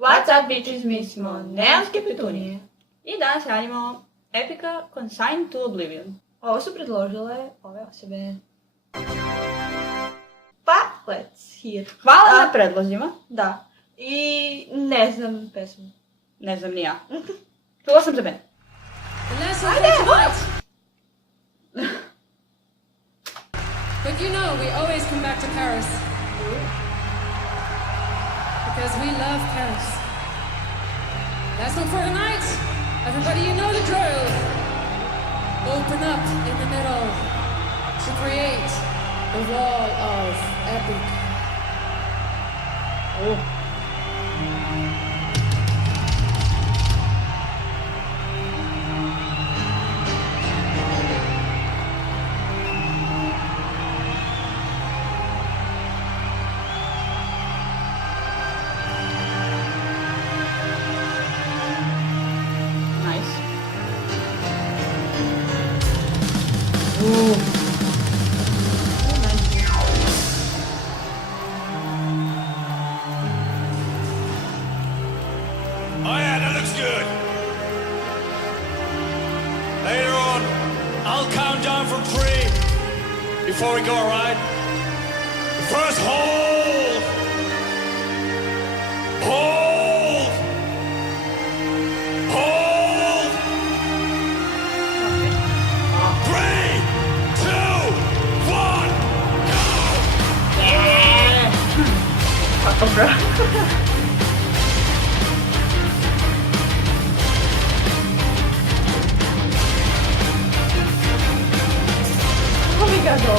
What's up, bitchesmissimo, Nelske Petunije. I danas radimo Epica Consigned to Oblivion. Ovo su predložile ove osobe. Pa, let's hear. Hvala na predlozima. Da. I ne znam pesmu. Ne znam ni ja. Čula sam za mene. Ajde, what? But you know, we always come back to Paris. Because we love Paris. Last one for tonight. Everybody, you know the drill. Open up in the middle to create the wall of epic. Nice. Oh yeah, that looks good. Later on, I'll count down from 3 before we go, alright? First, hold! Hold! Hold! 3, 2, 1, go! Fuck 'em, bro. Obrigado.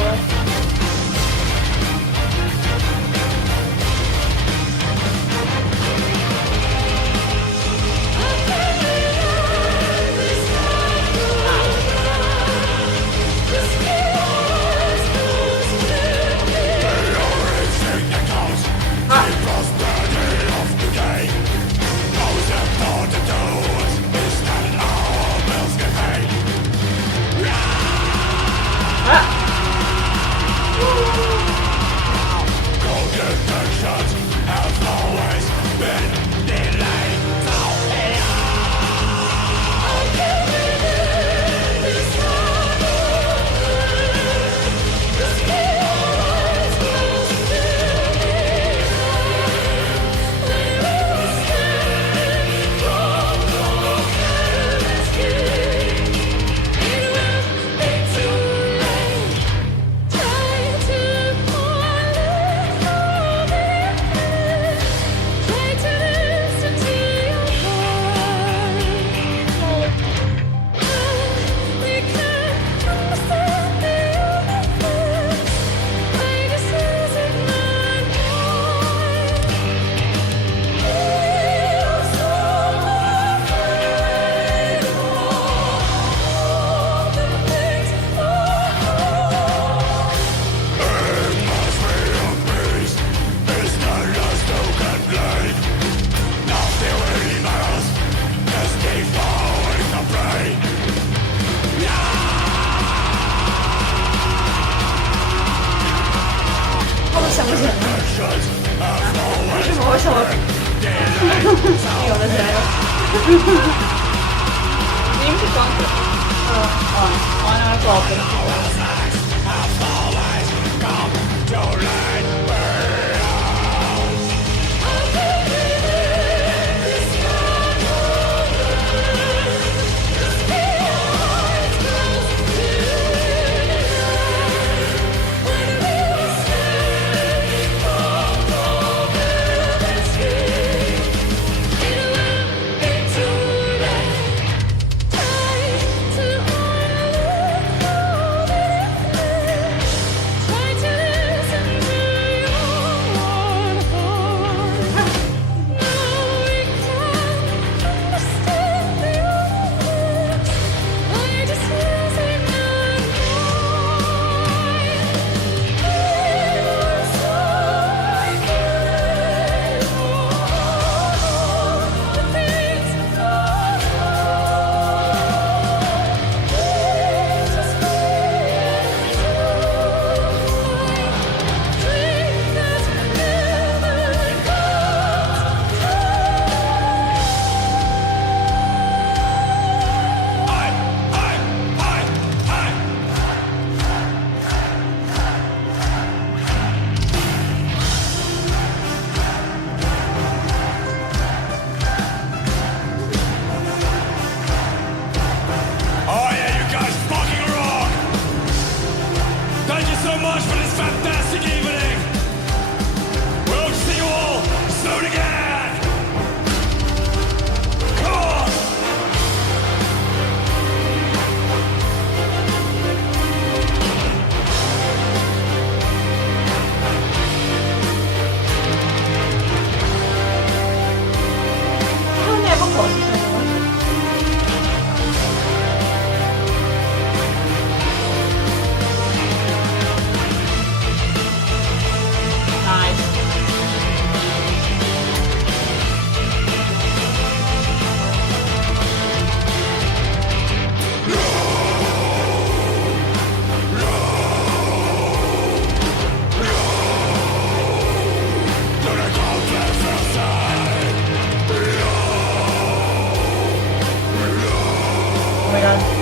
posjećamo. Nice. Oh my god.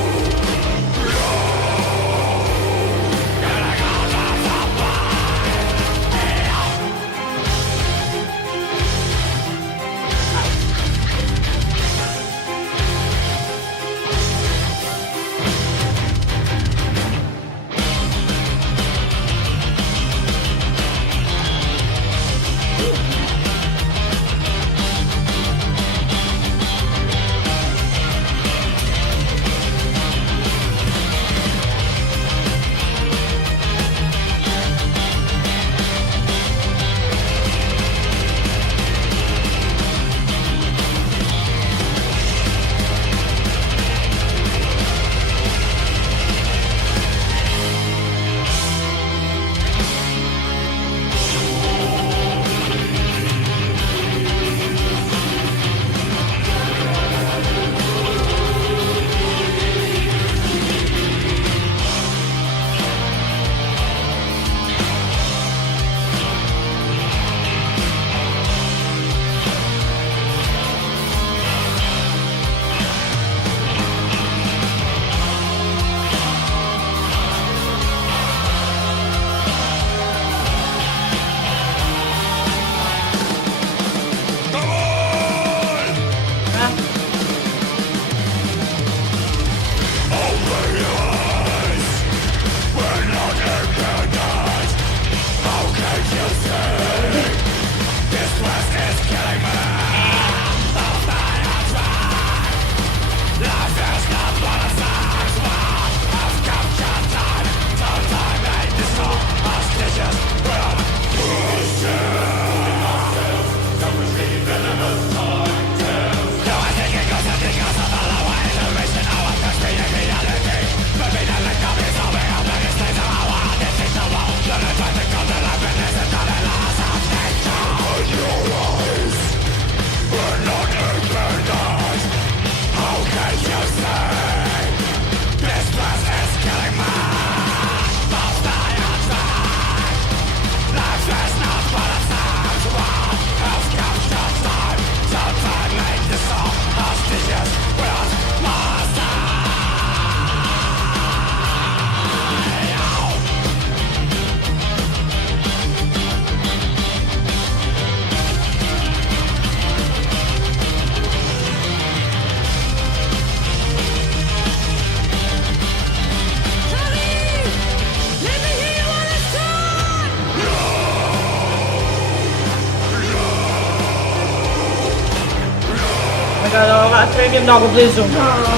Ova Trem je mnogo blizu.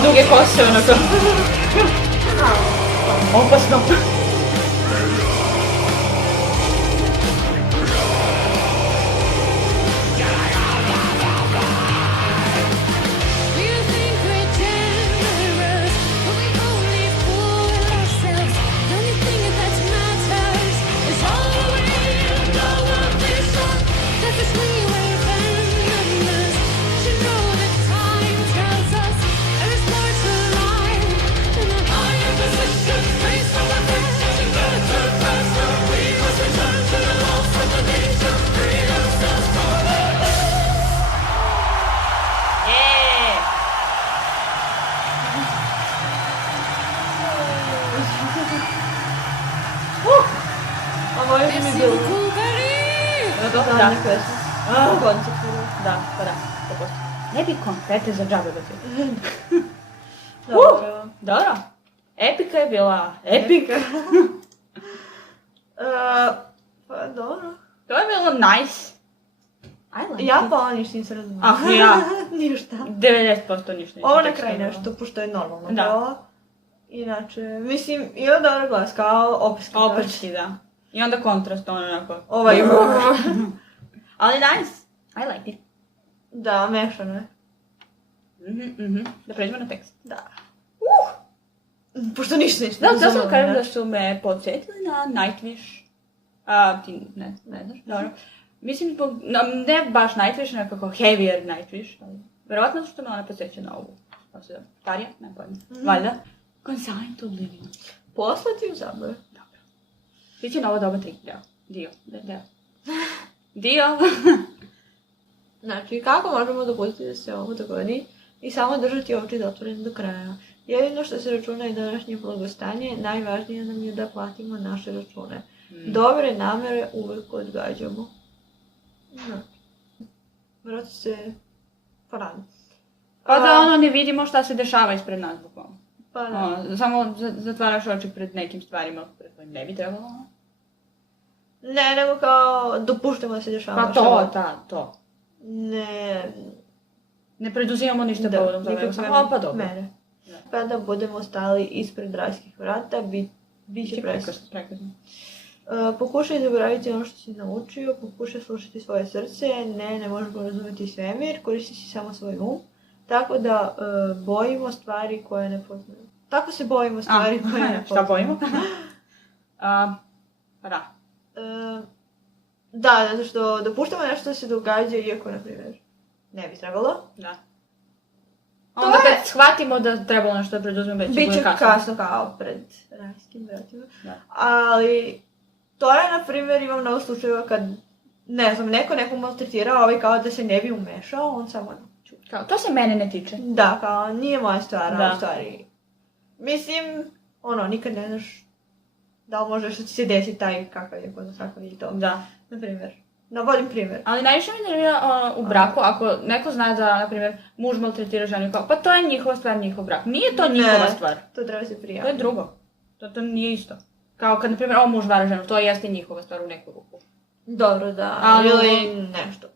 Duge kose onako. Opasno. Ovo je mi bilo. Da. Koncert. Da, pa da. Ne bi konfete za džabe da ti. Dobro. Epika je bila. Epika. Pa dobro. To je bilo nice. I like Ja it. pa ništa nisam razumela. Ah, ja. Ništa. 90% ništa. Ovo na kraju nešto, pošto je normalno Da. bilo. Inače, mislim, ima dobar glas, kao operski glas. Operski, da. I onda kontrast, ono onako. Ovaj, Ali nice. I like it. da, mešano je. Da pređemo na tekst. Da. Pošto ništa nisam Da, to razumela, sam kažem ne? da su me podsjetili na Nightwish. Ti ne znaš, dobro. Mislim, ne baš Nightwish, nekako heavier Nightwish. Verovatno što me ona podsjeća na ovu. Pa se starija, ne pojma. Valjda. Consigned to Living. Poslati u zabave. Dobro. Biće na ovo doba 3. Dio. Znači, kako možemo dopustiti da se ovo dogodi i samo držati oči zatvorene do kraja? Jedino što se računa je današnje blagostanje, najvažnije nam je da platimo naše račune. Dobre namere uvek odgađamo. Vrati se paradu. Pa da ne vidimo šta se dešava ispred nas, bukvalno. Pa da. Samo zatvaraš oči pred nekim stvarima pred kojim ne bi trebalo. Ne, nego kao dopuštamo da se dešava. Pa to. Ne preduzimamo ništa povodom toga, nego samo, pa dobro. Mere. Kada budemo stali ispred rajskih vrata, bit će presretno. Pokušaj zaboraviti ono što si naučio, pokušaj slušati svoje srce, ne možeš razumjeti svemir, koristi si samo svoj um, tako da bojimo stvari koje ne poznaju. Tako se bojimo stvari koje ne poznaju. Šta bojimo? Da. Da, zato što dopuštamo nešto da se događa, iako, na primjer, ne bi trebalo. Da. Onda kad shvatimo da trebalo nešto da preduzmemo, već će bude kasno. Kasno kao pred rajskim vratima. Ali to je, na primjer, imam mnogo slučajeva kad, ne znam, neko maltretira, kao da se ne bi umešao, on samo čuti. To se mene ne tiče. Da, kao, nije moja stvar, ali stvari. Mislim, nikad ne znaš da li može što ti se desi taj kakav je kod svakog i to. Da. Na primjer. Navodim primjer. Ali najviše mi nervira u braku, ako neko zna da, na primjer, muž maltretira ženu, kao, pa to je njihova stvar, njihov brak. Nije to njihova stvar. To treba se prijaviti. To je drugo. To nije isto. Kao kad, na primjer, muž vara ženu, to jeste njihova stvar u neku ruku. Dobro, da. Ili nešto.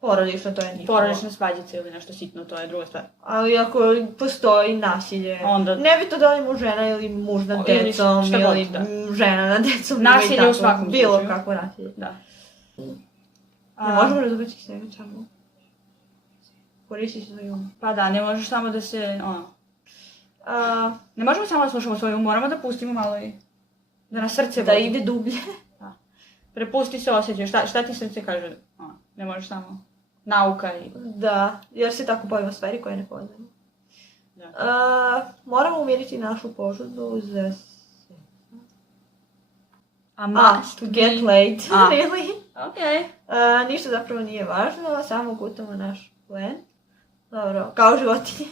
Porodično, to je njihovo. Porodične svađice ili nešto sitno, to je druga stvar. Ali ako postoji nasilje, onda ne bi to da li mu žena ili muž nad decom, ili žena nad decom. Nasilje u svakom slučaju. Bilo kako nasilje. Da. Ne možemo razumjeti svega samo. Koristiš svoj um. Pa da, ne možeš samo da se, ne možemo samo da slušamo svoj um, moramo da pustimo malo i da nas srce da ide dublje. Da. Prepusti se osjećaj, šta ti srce kaže, ne možeš samo nauka i... Da, jer se tako bojimo stvari koje ne poznamo. Moramo umiriti našu požudu za se. To get late, really? Okej. Ništa zapravo nije važno, samo gutamo naš plen. Dobro, kao životinje.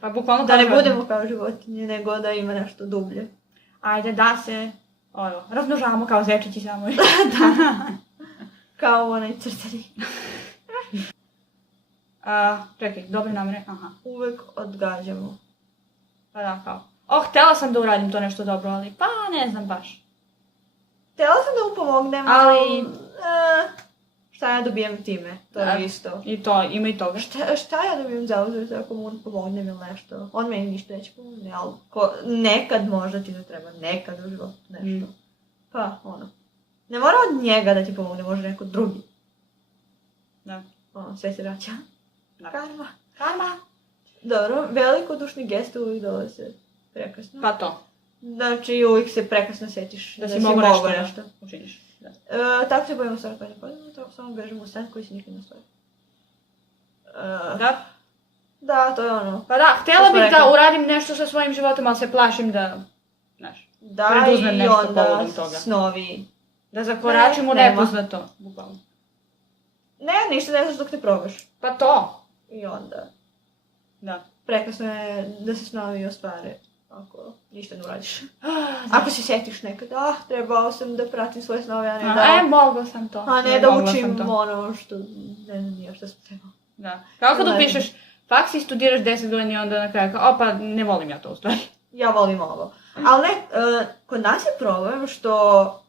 Pa bukvalno da ne budemo kao životinje, nego da ima nešto dublje. Ajde, da se razmnožavamo kao zečići samo. Da. Kao onaj crtani. Čekaj, dobre namere, Uvek odgađamo. Pa da, kao. Htjela sam da uradim to nešto dobro, ali pa ne znam baš. Htjela sam da mu pomognem, ali... Šta ja dobijem time? To je isto. I to, ima i toga. Šta ja dobijem za uzor ako mu pomognem ili nešto? On meni ništa neće pomogne, ali nekad možda ti ne treba, nekad u životu nešto. Pa, ne mora od njega da ti pomogne, može neko drugi. Da. Sve se vraća. Karma. Dobro, velikodušni geste uvijek dolaze prekrasno. Pa to. Znači, uvijek se prekrasno sjetiš da si mogo nešto učiniš. Tako se bojimo stvari koje ne poznamo, tako samo bežimo u stan koji se nikad ne stoji. Da? Da, to je Pa da, htjela bih da uradim nešto sa svojim životom, ali se plašim da, preduzmem nešto povodom toga. Da, snovi. Da zakoračim u nepoznato, bukvalno. Ne, ništa ne znaš dok te probaš. Pa to. I onda. Da. Prekrasno je da se snovi ostvare. Ako ništa ne uradiš. Ako se sjetiš nekad, trebao sam da pratim svoje snove, a ne da... mogla sam to. A ne da učim ono što... Ne znam nije što sam trebao. Da. Kao kad upišeš faks i studiraš 10 godina i onda na kraju kao, pa ne volim ja to u stvari. Ja volim ovo. Ali ne, kod nas je problem što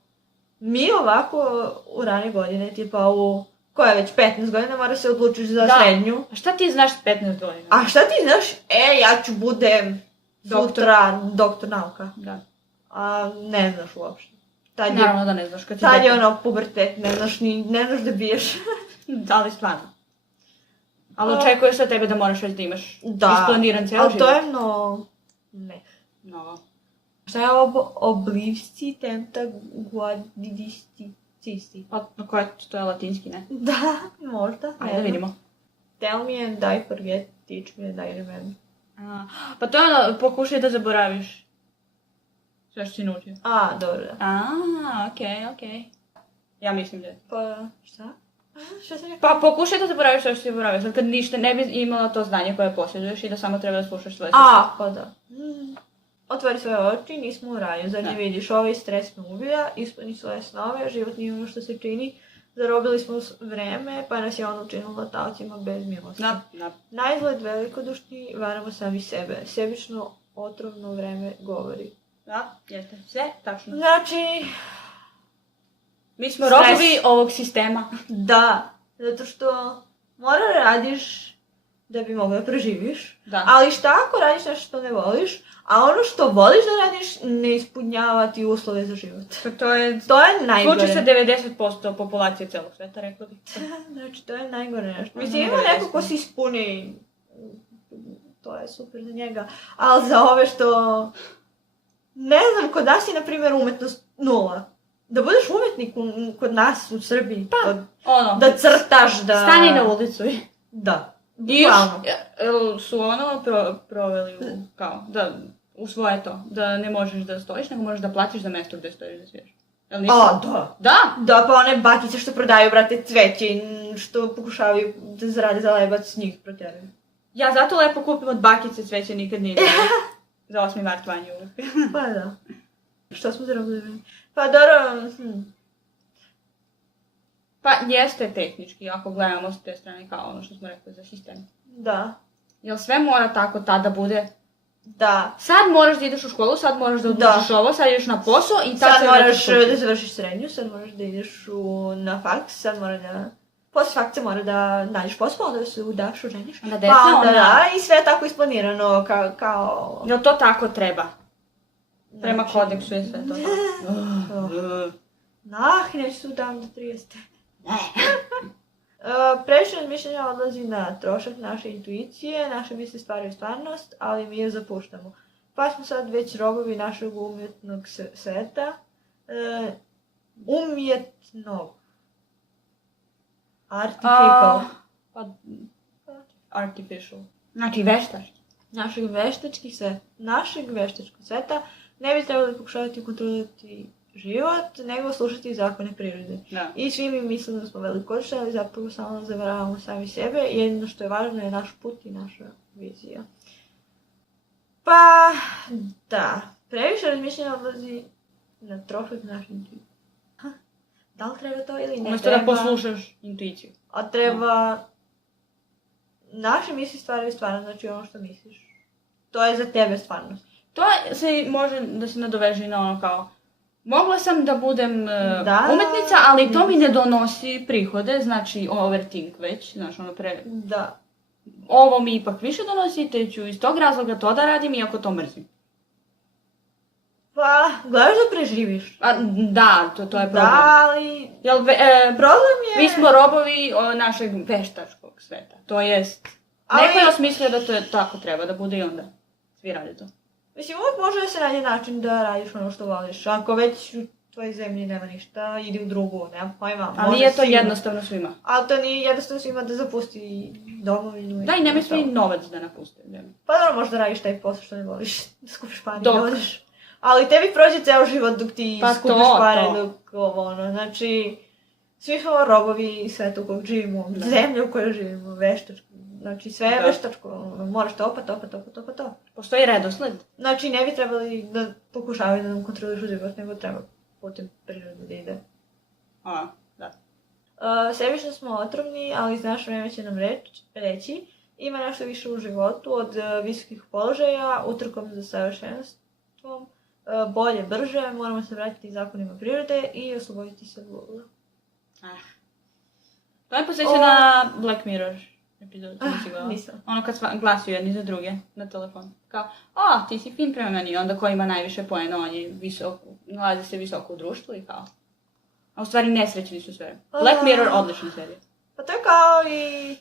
mi ovako u rane godine, tipa u... Koja je već 15 godina, mora se odlučiš za srednju. A šta ti znaš s 15 godina? A šta ti znaš? Ja ću budem... Doktor nauka. Da. A ne znaš uopšte. Naravno da ne znaš. Tad je pubertet, ne znaš da biješ. Da li stvarno? Ali očekuje se od tebe da moraš već da imaš isplaniran cijel život. Ali to je mnogo... Ne. Mnogo. Šta je oblivci tenta guadidisti? Pa, na koje to je latinski, ne? Da, možda. Ajde da vidimo. Tell me and I forget, teach me and I remember. Pa to je ono, pokušaj da zaboraviš sve što si naučio. Dobro. Okej. Ja mislim da je. Pa, šta? Šta sam rekao? Pa pokušaj da zaboraviš sve što si zaboravio. Sad kad ništa ne bi imala to znanje koje posjeduješ i da samo treba da slušaš svoje srce. Pa da. Otvori svoje oči, nismo u raju, zar ne vidiš, ovaj stres me ubija, ispuni svoje snove, život nije ono što se čini, zarobili smo vreme, pa nas je ono učinilo taocima bez milosti. Na izgled velikodušni varamo sami sebe, sebično otrovno vreme govori. Da, jeste, sve tačno. Znači... Mi smo robovi ovog sistema. Da, zato što mora da radiš da bi mogla da preživiš, da. Ali šta ako radiš nešto što ne voliš, a ono što voliš da radiš ne ispunjava ti uslove za život. To je najgore. Sluči sa 90% populacije celog sveta, rekla bih. Znači, to je najgore nešto. Mislim, ima neko ko se ispuni, to je super za njega, ali za ove što... Ne znam, kod nas je, na primjer, umetnost 0. Da budeš umetnik kod nas u Srbiji, da crtaš, da... Stani na ulicu. Da. I još su ono proveli u svoje to, da ne možeš da stojiš, nego možeš da platiš za mjesto gdje stojiš da sviješ. Da. Da? Da, pa one bakice što prodaju, brate, cveće, što pokušavaju da zarade za lebac, njih protjeraju. Ja zato lepo kupim od bakice cveće, nikad nije za 8. mart vanje uvijek. Pa da. Što smo zarobili? Pa dobro, Pa jeste tehnički, ako gledamo s te strane kao ono što smo rekli za sistem. Da. Jel sve mora tako tada bude? Da. Sad moraš da ideš u školu, sad moraš da odlučiš ovo, sad ideš na posao i sad moraš da završiš srednju, sad moraš da ideš na faks, sad moraš da... Posle faksa mora da nađeš posao, onda se udaš, oženiš. I sve tako isplanirano kao... Jel to tako treba? Prema kodeksu je sve to. Neću se udam do 30. Previše razmišljanja odlazi na trošak naše intuicije, naše misli stvaraju stvarnost, ali mi je zapuštamo. Pa smo sad već robovi našeg umjetnog sveta. Artificial. Znači veštački. Našeg veštačkog sveta ne bi trebali pokušavati kontrolirati život, nego slušati zakone prirode. Da. I svi mi mislimo da smo velikodušni, ali zapravo samo zavaravamo sami sebe. Jedino što je važno je naš put i naša vizija. Pa, da. Previše razmišljanja odlazi na trošak naše intuicije. Da li treba to ili ne? Umjesto da poslušaš intuiciju. A treba... Naše misli stvaraju stvarno, znači ono što misliš. To je za tebe stvarnost. To se može da se nadoveže na ono kao... Mogla sam da budem umetnica, ali to mi ne donosi prihode, znači overthink već, znaš ono Da. Ovo mi ipak više donosi, te ću iz tog razloga to da radim, iako to mrzim. Pa, gledaš da preživiš. Da, to je problem. Da, ali... problem je... Mi smo robovi našeg veštačkog sveta, to jest... Neko je osmislio da to tako treba da bude i onda svi radi to. Mislim, uvijek može da se nađe način da radiš ono što voliš. Ako već u tvojoj zemlji nema ništa, idi u drugu, nema pojma. Ali nije to jednostavno svima. Ali to nije jednostavno svima da zapusti domovinu. Da, i nemoj svi novac da napuste. Pa dobro, možda radiš taj posao što ne voliš, da skupiš pare i da odeš. Ali tebi prođe ceo život dok ti skupiš pare, dok ono, znači... Svi smo robovi sveta u kojeg živimo, zemlje u kojoj živimo, veštačko. Znači sve je veštačko, moraš to. Postoji redosled. Znači ne bi trebali da pokušavaju da nam kontrolišu život, nego treba putem prirode da ide. Da. Sebično smo otrovni, ali znaš vreme će nam reći. Ima nešto više u životu od visokih položaja, utrkom za savršenstvom, bolje, brže, moramo se vratiti zakonima prirode i osloboditi se od lula. To je posjeća na Black Mirror epizodu, to nisi gledala. Nisam. Ono kad glasuju jedni za druge na telefon. Kao, ti si fin prema meni, onda ko ima najviše poena, on je nalazi se visoko u društvu i kao. A u stvari nesrećni su sve. Black Mirror, odlična serija. Pa to je kao i...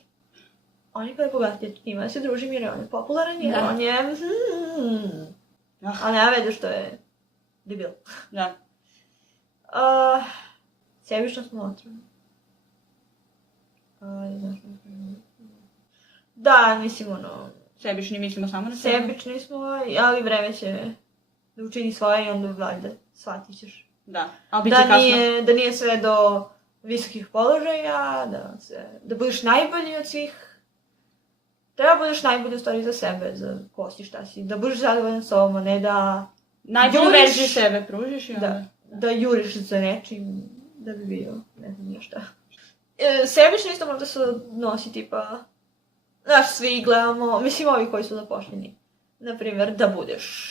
on je kao je bogatiji od njima, da se družim jer on je popularan, jer Da. on je... Ali nema veze što je debil. Da. Sebičnost mu otrovna. Da, mislim, ono, Sebični mislimo samo na sebe. sebični smo, ali vreme će da učini svoje i onda valjda shvatit ćeš. Da. Ali bit će kasno. Da nije sve do visokih položaja, da budeš najbolji od svih. Treba budeš najbolji u stvari za sebe, za ko si, šta si, da budeš zadovoljan sobom, a ne da Najbolju juriš- verziju sebe pružiš i onda... da juriš za nečim, da bi bio, ne znam ja šta. Sebično isto možda se odnosi tipa, znaš, svi gledamo, mislim ovi koji su zaposleni. Naprimjer,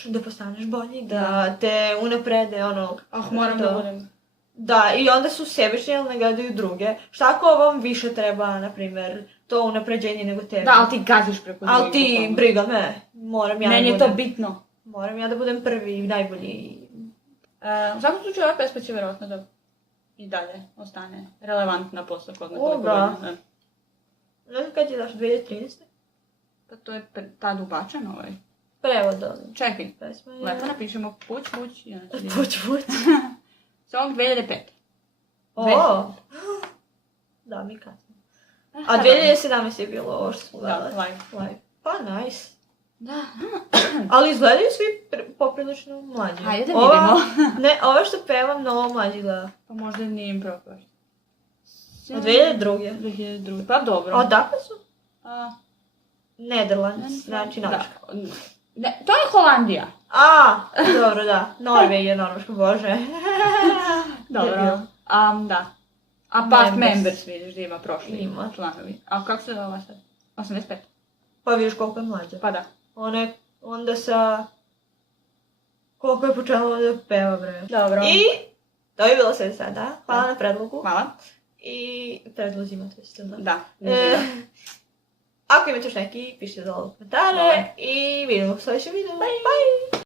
da postaneš bolji, da te unaprede, ono... moram to. da budem. Da, i onda su sebični, ali ne gledaju druge. Šta ako ovom više treba, naprimjer, to unapređenje nego tebe? Da, ali ti gaziš preko drugih. Ali ti, bukvalno. briga me, moram ja Meni da je to budem. bitno. Moram ja da budem prvi i najbolji. U svakom slučaju, ova pesma će vjerojatno da i dalje ostane relevantna posle kod O, nekoliko da. godina. Ne znam kad je daš, 2013. Pa to je tad ubačeno ovaj. Prevod ali. Čekaj, Pesma je... lepo napišemo puć i onda će vidjeti. Puć. Song 2005. O! Da, mi kasno. A 2017 je bilo ovo što smo gledali. Da, live. Pa, nice. Da. Ali izgledaju svi poprilično mlađi. Hajde da vidimo. Ne, ovo što pevam mnogo mlađi gleda. Pa možda nije im propao. Od 2002. 2002. Pa dobro. Odakle su? A, Nederlands, znači Norveška. da. Ne, to je Holandija. A, dobro, da. Norvegija, Norveška, bože. Dobro. Debil. Da. A past Members. members vidiš da ima prošli Ima. članovi. A kako se zove ova sad? 85. Pa vidiš koliko je mlađa. Pa da. Onda sa... Koliko je počela da peva, bre. Dobro. I to je bilo sve sada. Hvala na predlogu. Hvala. I predlozima, to jest. Da. Ako imate još neki, pišite dole u komentare. I vidimo u sljedećem videu. Bye!